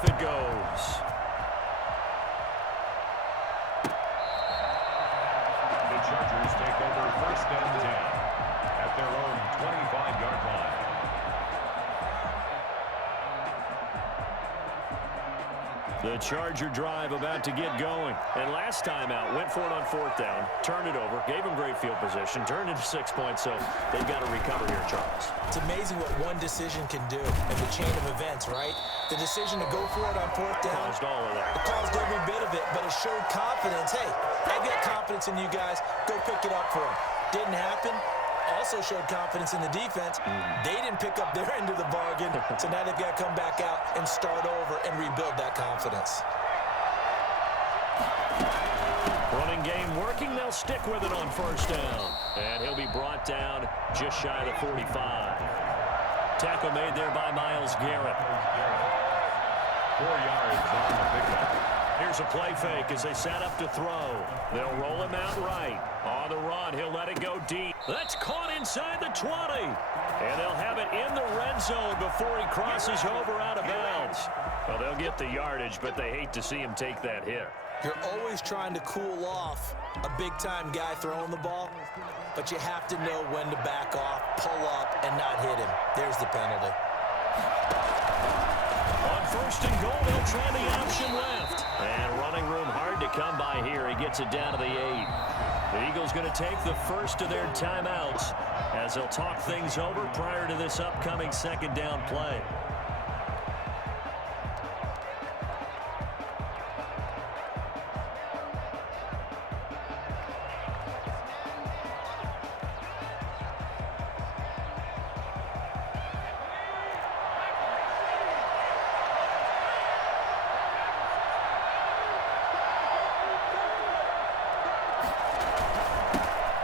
off it goes. The Chargers take over 1st and 10 at their own 25-yard line. The Charger drive about to get going. And last time out, went for it on 4th down, turned it over, gave them great field position, turned into 6 points, so they've got to recover here, Charles. It's amazing what one decision can do in the chain of events, right? The decision to go for it on 4th down. Caused all of that. It caused every bit of it, but it showed confidence. Hey, I've got confidence in you guys. Go pick it up for them. Didn't happen. Also showed confidence in the defense. They didn't pick up their end of the bargain, so now they've got to come back out and start over and rebuild that confidence. Running game working. They'll stick with it on 1st down. And he'll be brought down just shy of the 45. Tackle made there by Myles Garrett. 4 yards on the pickup. Here's a play fake as they set up to throw. They'll roll him out right. On the run, he'll let it go deep. That's caught inside the 20. And they'll have it in the red zone before he crosses over out of bounds. Well, they'll get the yardage, but they hate to see him take that hit. You're always trying to cool off a big-time guy throwing the ball, but you have to know when to back off, pull up, and not hit him. There's the penalty. On 1st and goal, they'll try the option left. And running room hard to come by here. He gets it down to the 8. The Eagles going to take the first of their timeouts as they'll talk things over prior to this upcoming 2nd down play.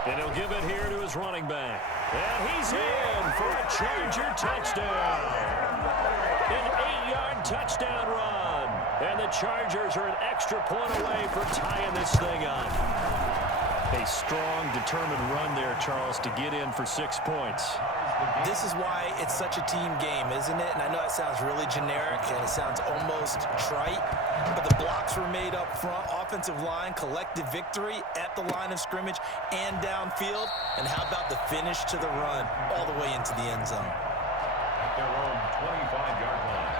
And he'll give it here to his running back. And he's in for a Charger touchdown. An 8-yard touchdown run. And the Chargers are an extra point away from tying this thing up. A strong, determined run there, Charles, to get in for 6 points. This is why it's such a team game, isn't it? And I know that sounds really generic and it sounds almost trite, but the blocks were made up front, offensive line, collective victory at the line of scrimmage and downfield. And how about the finish to the run all the way into the end zone? At their own 25-yard line.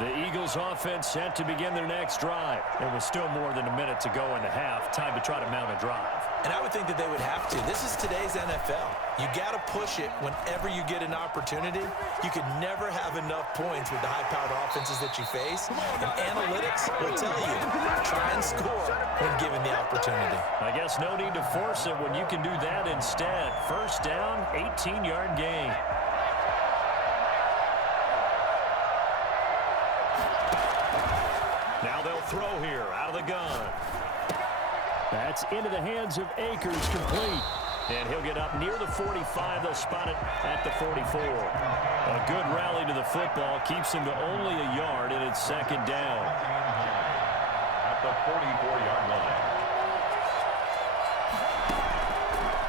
The Eagles offense set to begin their next drive. There was still more than a minute to go in the half. Time to try to mount a drive. And I would think that they would have to. This is today's NFL. You got to push it whenever you get an opportunity. You could never have enough points with the high-powered offenses that you face. And analytics will tell you, try and score when given the opportunity. I guess no need to force it when you can do that instead. 1st down, 18-yard gain. Now they'll throw here out of the gun. That's into the hands of Akers, complete. And he'll get up near the 45. They'll spot it at the 44. A good rally to the football keeps him to only a yard, and it's 2nd down. At the 44-yard line.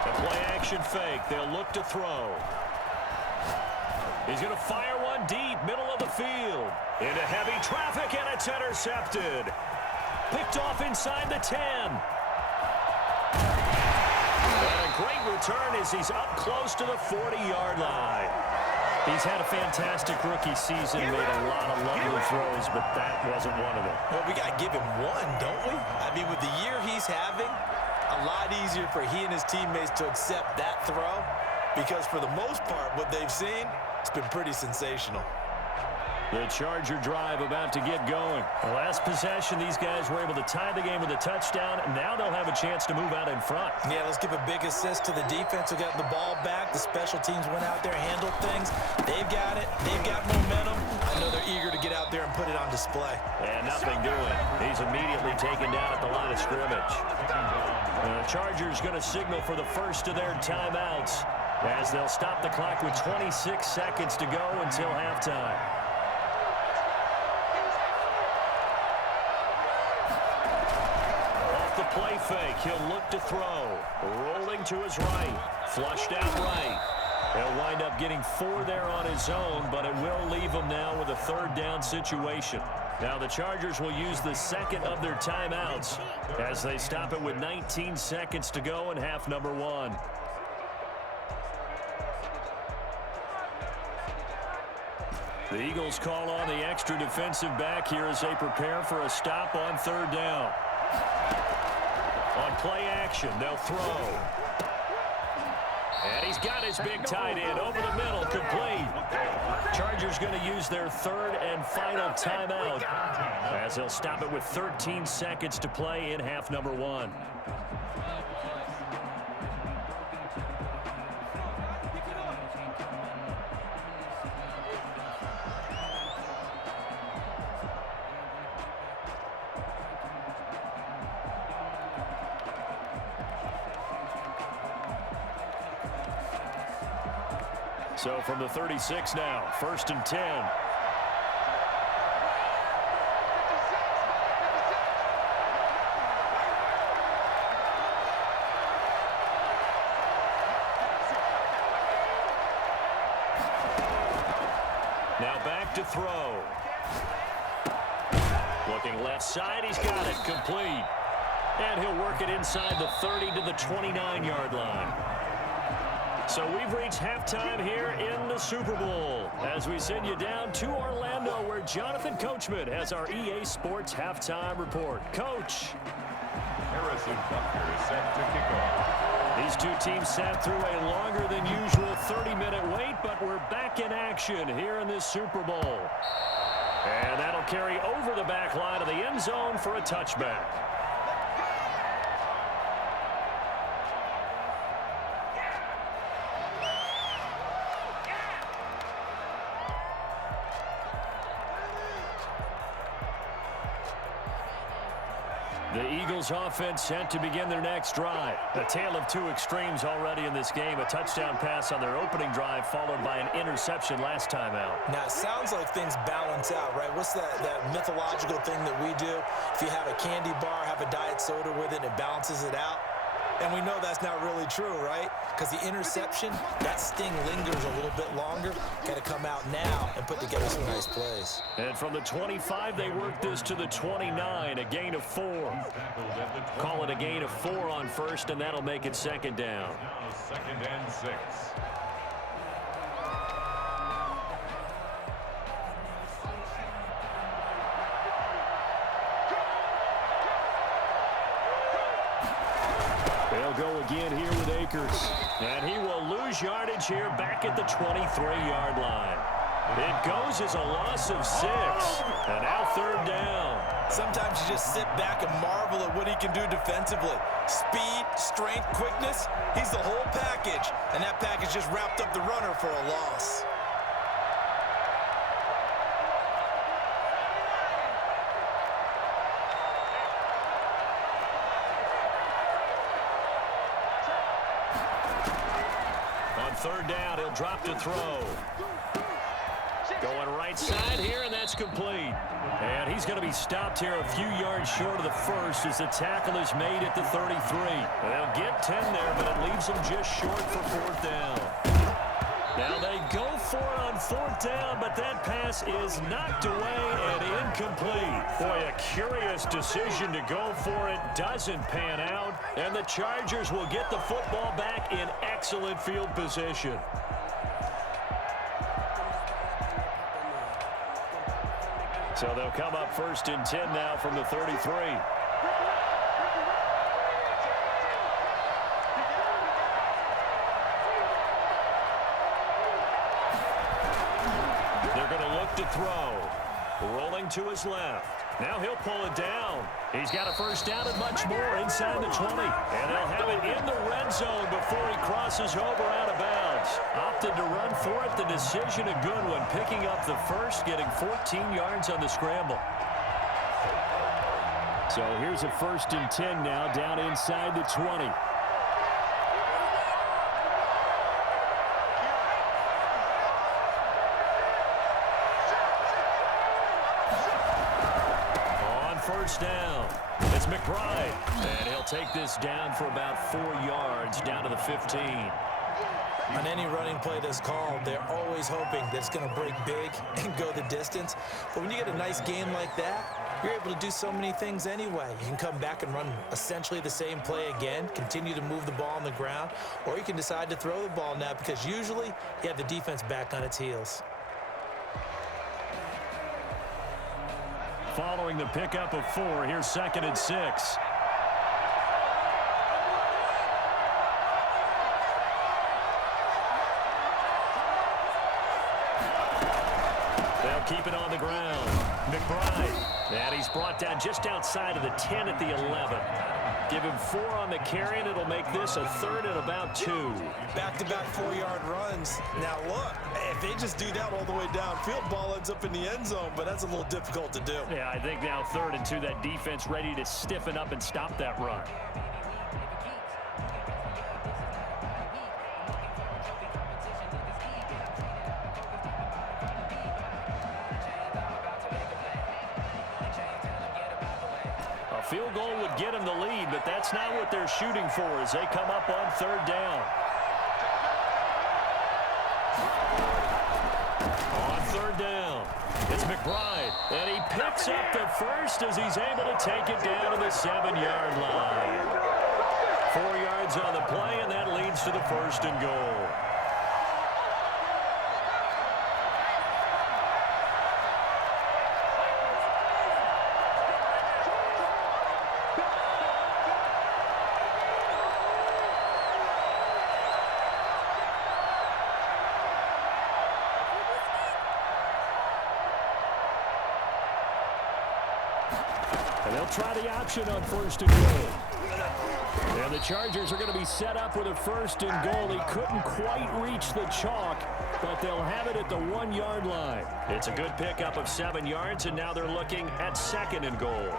The play-action fake. They'll look to throw. He's going to fire one deep, middle of the field. Into heavy traffic, and it's intercepted. Picked off inside the 10. And a great return as he's up close to the 40-yard line. He's had a fantastic rookie season, made a lot of lovely throws, but that wasn't one of them. Well, we got to give him one, don't we? I mean, with the year he's having, a lot easier for he and his teammates to accept that throw because for the most part, what they've seen, it's been pretty sensational. The Charger drive about to get going. The last possession, these guys were able to tie the game with a touchdown, and now they'll have a chance to move out in front. Yeah, let's give a big assist to the defense who got the ball back. The special teams went out there, handled things. They've got it. They've got momentum. I know they're eager to get out there and put it on display. And nothing doing. He's immediately taken down at the line of scrimmage. The Chargers going to signal for the first of their timeouts as they'll stop the clock with 26 seconds to go until halftime. play fake. He'll look to throw. Rolling to his right. Flushed out right. He'll wind up getting 4 there on his own, but it will leave him now with a 3rd down situation. Now the Chargers will use the second of their timeouts as they stop it with 19 seconds to go in half number 1. The Eagles call on the extra defensive back here as they prepare for a stop on 3rd down. On play action, they'll throw. And he's got his big tight end over the middle, complete. Chargers going to use their 3rd and final timeout as they'll stop it with 13 seconds to play in half number 1. So from the 36 now, 1st and 10. Now back to throw. Looking left side, he's got it, complete. And he'll work it inside the 30 to the 29-yard line. So we've reached halftime here in the Super Bowl as we send you down to Orlando where Jonathan Coachman has our EA Sports halftime report. Coach. Harrison Butker is set to kick off. These two teams sat through a longer than usual 30-minute wait, but we're back in action here in this Super Bowl. And that'll carry over the back line of the end zone for a touchback. The Eagles offense set to begin their next drive. A tale of 2 extremes already in this game. A touchdown pass on their opening drive followed by an interception last time out. Now, it sounds like things balance out, right? What's that mythological thing that we do? If you have a candy bar, have a diet soda with it, and it balances it out. And we know that's not really true, right? Because the interception, that sting lingers a little bit longer. Got to come out now and put together some nice plays. And from the 25, they work this to the 29, a gain of 4. Call it a gain of 4 on 1st, and that'll make it 2nd down. Now 2nd and 6. They'll go again here with Akers. And he will lose yardage here back at the 23-yard line. It goes as a loss of 6. And now 3rd down. Sometimes you just sit back and marvel at what he can do defensively. Speed, strength, quickness, he's the whole package. And that package just wrapped up the runner for a loss. On 3rd down, he'll drop to throw. Going right side here, and that's complete. And he's going to be stopped here a few yards short of the 1st as the tackle is made at the 33. They'll get 10 there, but it leaves them just short for 4th down. Now they go for it on 4th down, but that pass is knocked away and incomplete. Boy, a curious decision to go for it. Doesn't pan out, and the Chargers will get the football back in excellent field position. So they'll come up 1st and 10 now from the 33. They're going to look to throw. Rolling to his left. Now he'll pull it down. He's got a 1st down and much more inside the 20. And they'll have it in the red zone before he crosses over out of bounds. Opted to run for it. The decision a good one. Picking up the 1st, getting 14 yards on the scramble. So here's a 1st and 10 now down inside the 20. On 1st down, it's McBride, and he'll They'll take this down for about 4 yards, down to the 15. On any running play that's called, they're always hoping that it's going to break big and go the distance. But when you get a nice game like that, you're able to do so many things anyway. You can come back and run essentially the same play again, continue to move the ball on the ground, or you can decide to throw the ball now because usually you have the defense back on its heels. Following the pickup of 4, here's 2nd and 6. Keep it on the ground. McBride. And he's brought down just outside of the 10 at the 11. Give him 4 on the carry, and it'll make this a 3rd and about 2. Back-to-back 4-yard runs. Now, look, if they just do that all the way downfield, ball ends up in the end zone, but that's a little difficult to do. Yeah, I think now 3rd and 2, that defense ready to stiffen up and stop that run. Field goal would get them the lead, but that's not what they're shooting for as they come up on 3rd down. On 3rd down, it's McBride, and he picks up the first as he's able to take it down to the 7-yard line. 4 yards on the play, and that leads to the 1st and goal. And they'll try the option on 1st and goal. And the Chargers are going to be set up with a 1st and goal. He couldn't quite reach the chalk, but they'll have it at the 1-yard line. It's a good pickup of 7 yards, and now they're looking at 2nd and goal.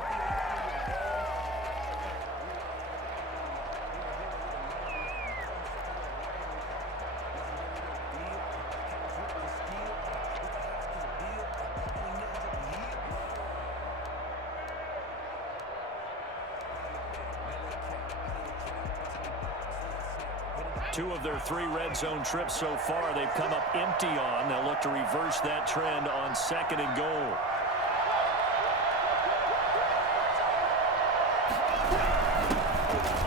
Two of their 3 red zone trips so far, they've come up empty on. They'll look to reverse that trend on 2nd and goal.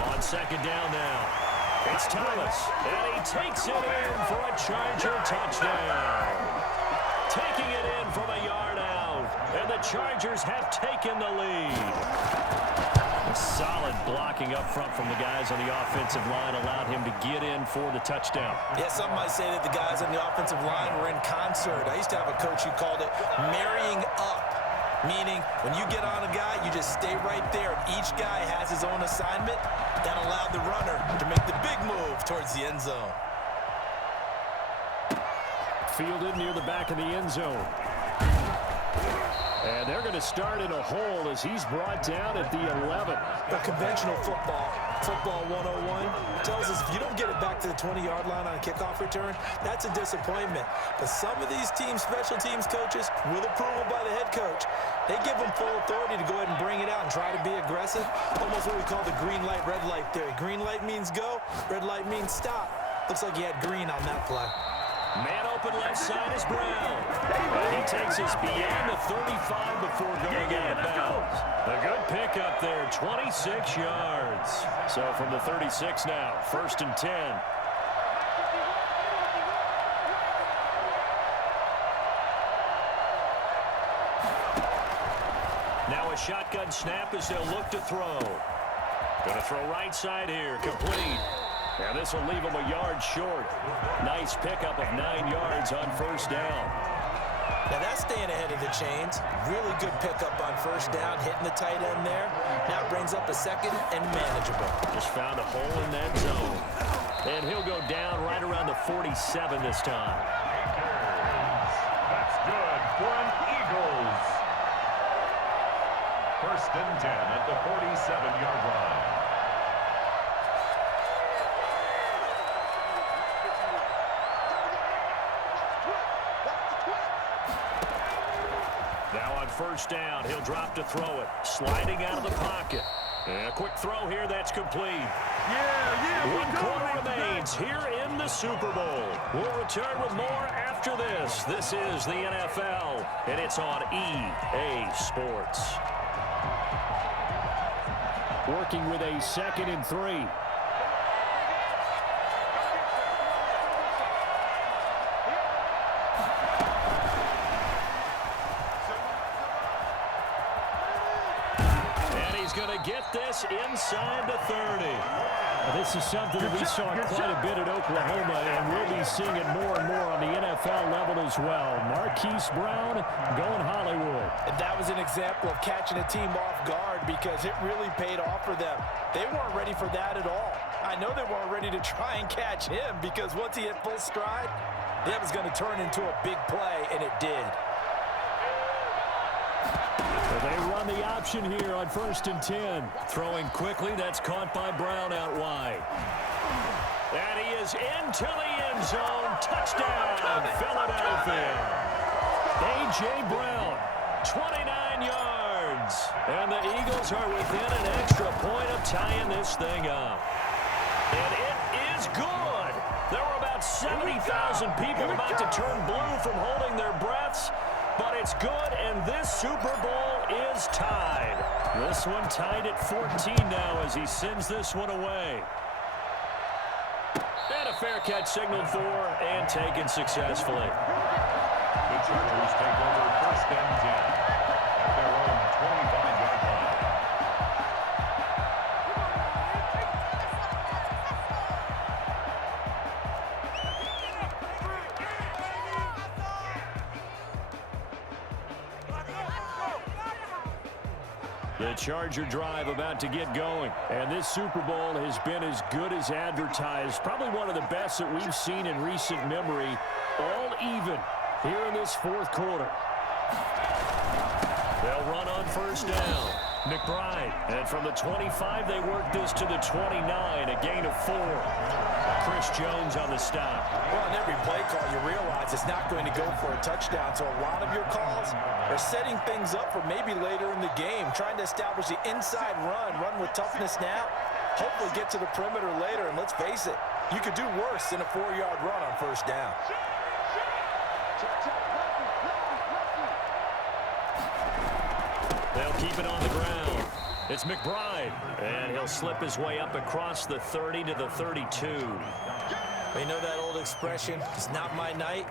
On 2nd down now, it's Thomas, and he takes it in for a Charger touchdown. Taking it in from a yard out, and the Chargers have taken the lead. Solid blocking up front from the guys on the offensive line allowed him to get in for the touchdown. Yeah, some might say that the guys on the offensive line were in concert. I used to have a coach who called it marrying up, meaning when you get on a guy, you just stay right there, and each guy has his own assignment. That allowed the runner to make the big move towards the end zone. Fielded near the back of the end zone. And they're going to start in a hole as he's brought down at the 11. The conventional football 101, tells us if you don't get it back to the 20-yard line on a kickoff return, that's a disappointment. But some of these teams, special teams coaches, with approval by the head coach, they give them full authority to go ahead and bring it out and try to be aggressive. Almost what we call the green light, red light theory. Green light means go, red light means stop. Looks like he had green on that play. Man open left side is Brown. And he takes us beyond the 35 before going out of bounds. A good pickup there, 26 yards. So from the 36 now, 1st and 10. Now a shotgun snap as they'll look to throw. Going to throw right side here, complete. And this will leave him a yard short. Nice pickup of 9 yards on 1st down. Now that's staying ahead of the chains. Really good pickup on 1st down, hitting the tight end there. Now it brings up a 2nd and manageable. Just found a hole in that zone. And he'll go down right around the 47 this time. That's good for an Eagles. 1st and 10 at the 47-yard line. Now on 1st down, he'll drop to throw it. Sliding out of the pocket. And a quick throw here that's complete. Yeah, One quarter remains here in the Super Bowl. We'll return with more after this. This is the NFL, and it's on EA Sports. Working with a 2nd and 3. Going to get this inside the 30. This is something that we saw quite a bit at Oklahoma, and we'll be seeing it more and more on the NFL level as well. Marquise Brown going Hollywood. And that was an example of catching a team off guard because it really paid off for them. They weren't ready for that at all. I know they weren't ready to try and catch him because once he hit full stride, that was going to turn into a big play, and it did. They run the option here on 1st and 10. Throwing quickly, that's caught by Brown out wide. And he is into the end zone. Touchdown, Philadelphia. A.J. Brown, 29 yards. And the Eagles are within an extra point of tying this thing up. And it is good. There were about 70,000 people about to turn blue from holding their breaths. But it's good, and this Super Bowl is tied. This one tied at 14 now as he sends this one away. And a fair catch signaled for and taken successfully. The Chargers take over 1st and 10 at their own 25-yard line. The Charger drive about to get going. And this Super Bowl has been as good as advertised. Probably one of the best that we've seen in recent memory. All even here in this 4th quarter. They'll run on 1st down. McBride. And from the 25, they work this to the 29, a gain of 4. Chris Jones on the stop. Well, on every play call, you realize it's not going to go for a touchdown. So a lot of your calls are setting things up for maybe later in the game, trying to establish the inside run with toughness now, hopefully get to the perimeter later. And let's face it, you could do worse than a 4-yard run on 1st down. They'll keep it on the ground. It's McBride, and he'll slip his way up across the 30 to the 32. You know that old expression, it's not my night?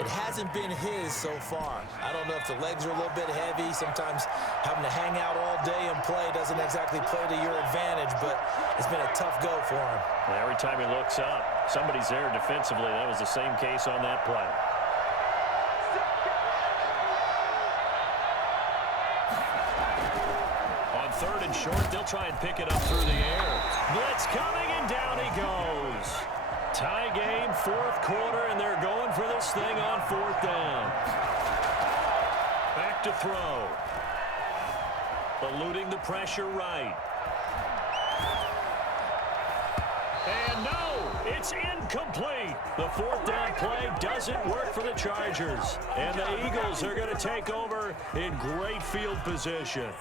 It hasn't been his so far. I don't know if the legs are a little bit heavy. Sometimes having to hang out all day and play doesn't exactly play to your advantage, but it's been a tough go for him. Every time he looks up, somebody's there defensively. That was the same case on that play. On 3rd and short, they'll try and pick it up through the air. Blitz coming, and down he goes. Tie game, 4th quarter, and they're going for this thing on 4th down. Back to throw. Eluding the pressure right. And no, it's incomplete. The 4th down play doesn't work for the Chargers. And the Eagles are going to take over in great field position.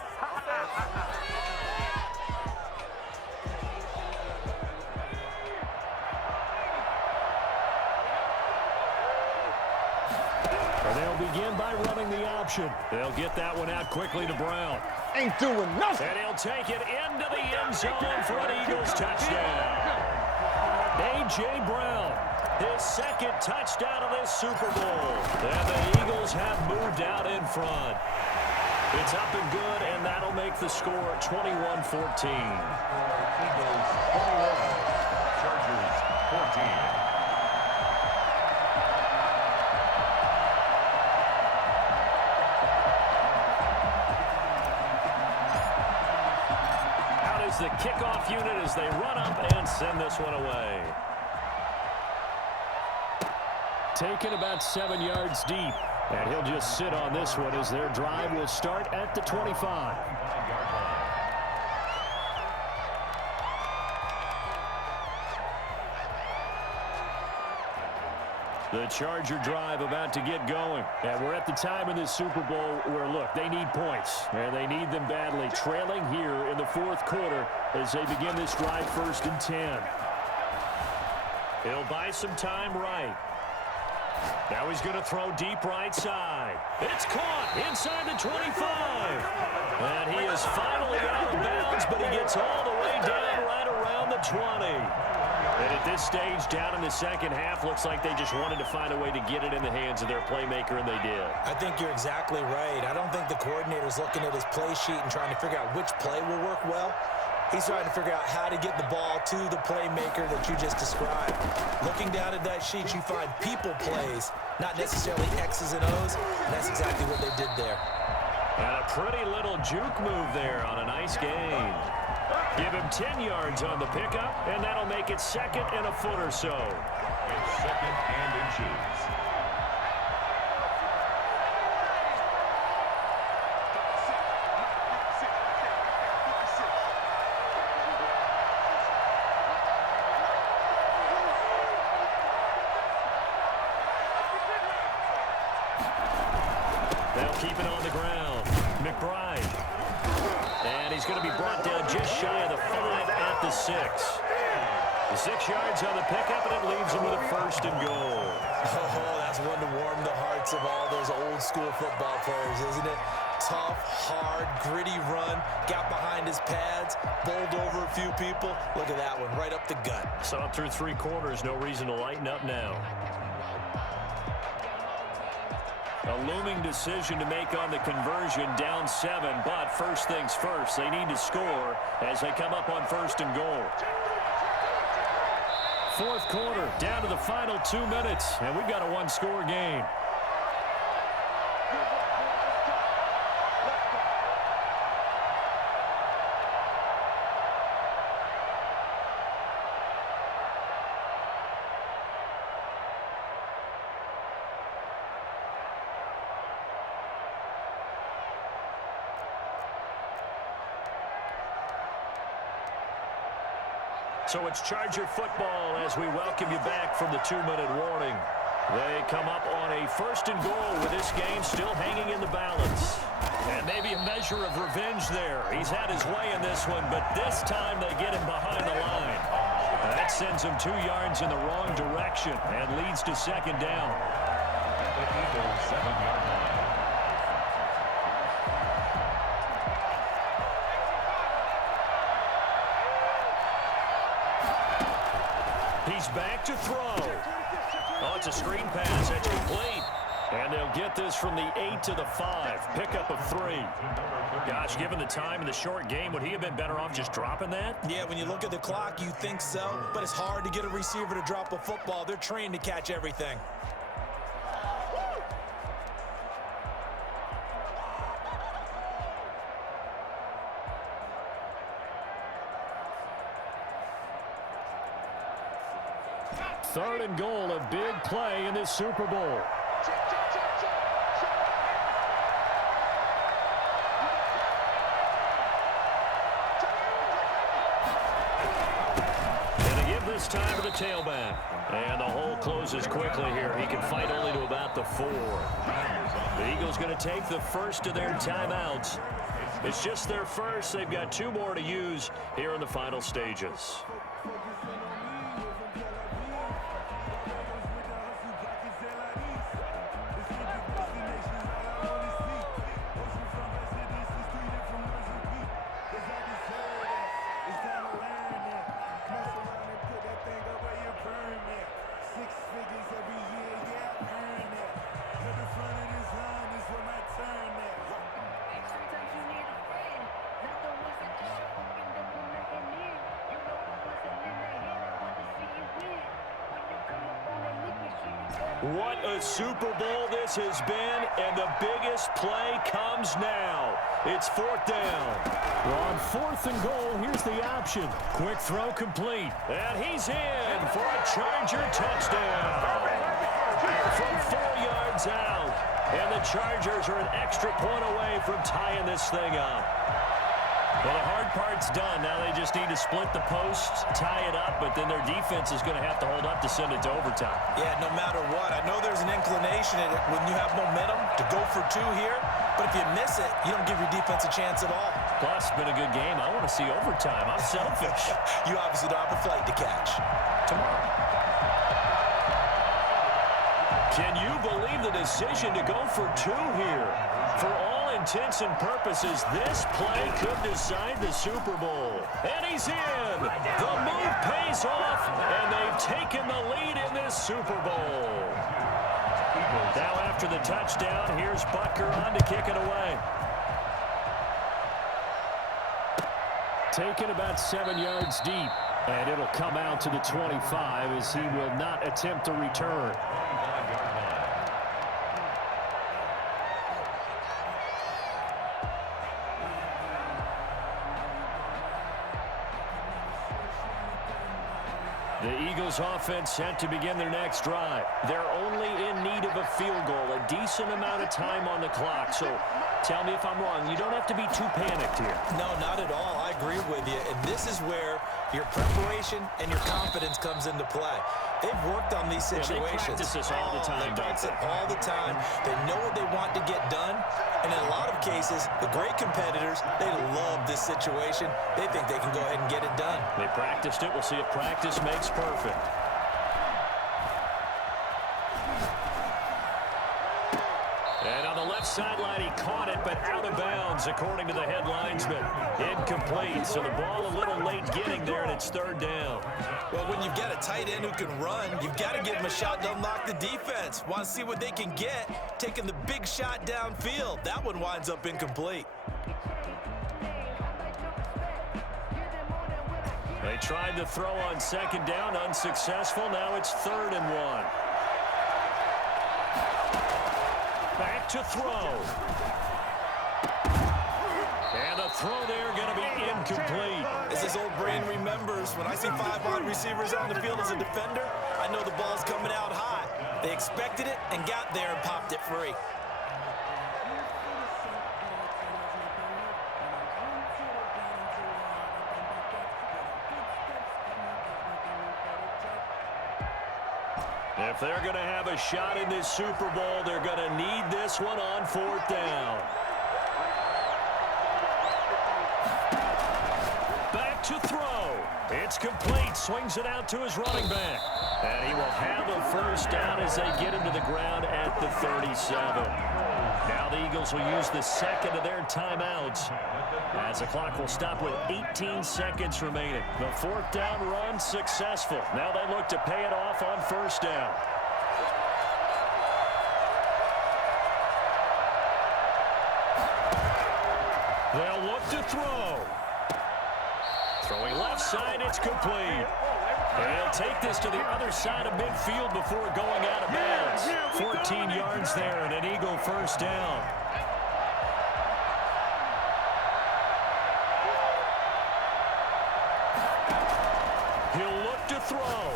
They'll begin by running the option. They'll get that one out quickly to Brown. Ain't doing nothing. And he'll take it into the end zone for an Eagles touchdown. A.J. Brown, his 2nd touchdown of this Super Bowl. And the Eagles have moved out in front. It's up and good, and that'll make the score 21-14. Eagles 21, Chargers 14. The kickoff unit as they run up and send this one away. Taken about 7 yards deep. And he'll just sit on this one as their drive will start at the 25. The Charger drive about to get going. And we're at the time in this Super Bowl where, look, they need points. And they need them badly. Trailing here in the fourth quarter as they begin this drive 1st and 10. He'll buy some time right. Now he's going to throw deep right side. It's caught inside the 25. And he is finally out of bounds, but he gets all the way down right around the 20. And at this stage, down in the second half, looks like they just wanted to find a way to get it in the hands of their playmaker, and they did. I think you're exactly right. I don't think the coordinator's looking at his play sheet and trying to figure out which play will work well. He's trying to figure out how to get the ball to the playmaker that you just described. Looking down at that sheet, you find people plays, not necessarily X's and O's, and that's exactly what they did there. And a pretty little juke move there on a nice gain. Give him 10 yards on the pickup, and that'll make it 2nd and a foot or so. It's 2nd and inches. They'll keep it on the ground. McBride. And he's going to be brought down just shy of the 5 at the 6. The 6 yards on the pickup, and it leaves him with a 1st and goal. Oh, that's one to warm the hearts of all those old school football players, isn't it? Tough, hard, gritty run, got behind his pads, bowled over a few people. Look at that one, right up the gut. Saw it through 3 quarters, no reason to lighten up now. A looming decision to make on the conversion, down 7, but first things first, they need to score as they come up on 1st and goal. Fourth quarter, down to the final 2 minutes, and we've got a 1-score game. So it's Charger football as we welcome you back from the 2-minute warning. They come up on a 1st and goal with this game still hanging in the balance. And maybe a measure of revenge there. He's had his way in this one, but this time they get him behind the line. That sends him 2 yards in the wrong direction and leads to 2nd down. The Eagles 7-yard line. He's back to throw. Oh, it's a screen pass. It's complete. And they'll get this from the 8 to the 5. Pickup of 3. Gosh, given the time in the short game, would he have been better off just dropping that? Yeah, when you look at the clock, you think so. But it's hard to get a receiver to drop a football. They're trained to catch everything. Third and goal, a big play in this Super Bowl. And they give this time to the tailback. And the hole closes quickly here. He can fight only to about the 4. The Eagles going to take the first of their timeouts. It's just their first. They've got 2 more to use here in the final stages. What a Super Bowl this has been, and the biggest play comes now. It's 4th down. Well, on 4th and goal, here's the option. Quick throw complete. And he's in for a Charger touchdown. From 4 yards out. And the Chargers are an extra point away from tying this thing up. Well, the hard part's done. Now they just need to split the posts, tie it up, but then their defense is going to have to hold up to send it to overtime. Yeah, no matter what. I know there's an inclination in it when you have momentum to go for two here, but if you miss it, you don't give your defense a chance at all. Plus, it's been a good game. I want to see overtime. I'm selfish. You obviously don't have a flight to catch. Tomorrow. Can you believe the decision to go for two here? For all intents and purposes, this play could decide the Super Bowl. And he's in. The move pays off, and they've taken the lead in this Super Bowl. Now after the touchdown, here's Butker on to kick it away. Taken about 7 yards deep, and it'll come out to the 25 as he will not attempt to return. The Eagles offense set to begin their next drive. They're only in need of a field goal, a decent amount of time on the clock. So tell me if I'm wrong. You don't have to be too panicked here. No, not at all. I agree with you. And this is where your preparation and your confidence comes into play. They've worked on these situations. Yeah, they practice this all the time. They practice it all the time. They know what they want to get done. And in a lot of cases, the great competitors, they love this situation. They think they can go ahead and get it done. They practiced it. We'll see if practice makes perfect. And on the left sideline, he caught it, but out of bounds, according to the head linesman. Incomplete, so the ball a little late getting there, and it's third down. Well, when you've got a tight end who can run, you've got to give him a shot to unlock the defense. Want to see what they can get, taking the big shot downfield. That one winds up incomplete. They tried to throw on second down, unsuccessful. Now it's 3rd and 1. Back to throw. And the throw there going to be incomplete. As his old brain remembers, when I see 5 wide receivers on the field as a defender, I know the ball's coming out hot. They expected it and got there and popped it free. If they're going to have a shot in this Super Bowl, they're going to need this one on 4th down. Back to throw. It's complete. Swings it out to his running back. And he will have a first down as they get him to the ground at the 37. Now the Eagles will use the second of their timeouts as the clock will stop with 18 seconds remaining. The 4th down run successful. Now they look to pay it off on first down. They'll look to throw. Throwing left side, it's complete. And he'll take this to the other side of midfield before going out of bounds. 14 yards there and an Eagle first down. He'll look to throw.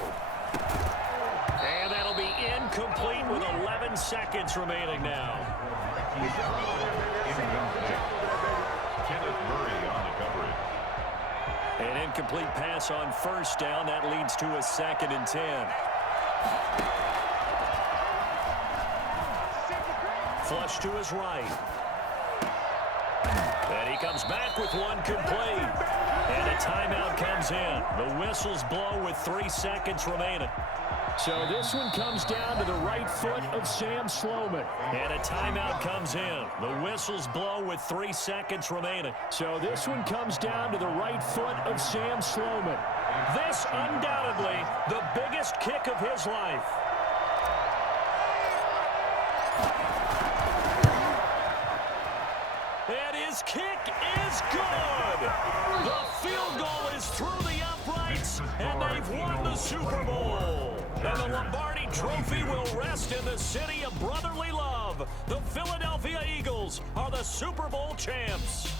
And that'll be incomplete with 11 seconds remaining now. Kenneth Murray on the coverage. An incomplete pass on first down. That leads to a 2nd and 10. Flush to his right. And he comes back with one complete. And a timeout comes in. The whistles blow with 3 seconds remaining. So this one comes down to the right foot of Sam Sloman. And a timeout comes in. The whistles blow with 3 seconds remaining. So this one comes down to the right foot of Sam Sloman. This undoubtedly the biggest kick of his life. And his kick is good. The field goal is through the uprights, and they've won the Super Bowl. And the Lombardi Trophy will rest in the city of brotherly love. The Philadelphia Eagles are the Super Bowl champs.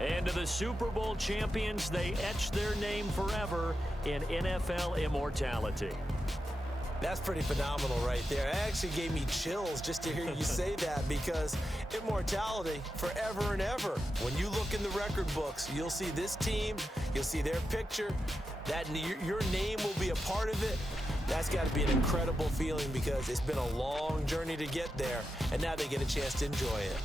And to the Super Bowl champions, they etch their name forever in NFL immortality. That's pretty phenomenal right there. It actually gave me chills just to hear you say that, because immortality forever and ever. When you look in the record books, you'll see this team, you'll see their picture, that your name will be a part of it. That's got to be an incredible feeling, because it's been a long journey to get there, and now they get a chance to enjoy it.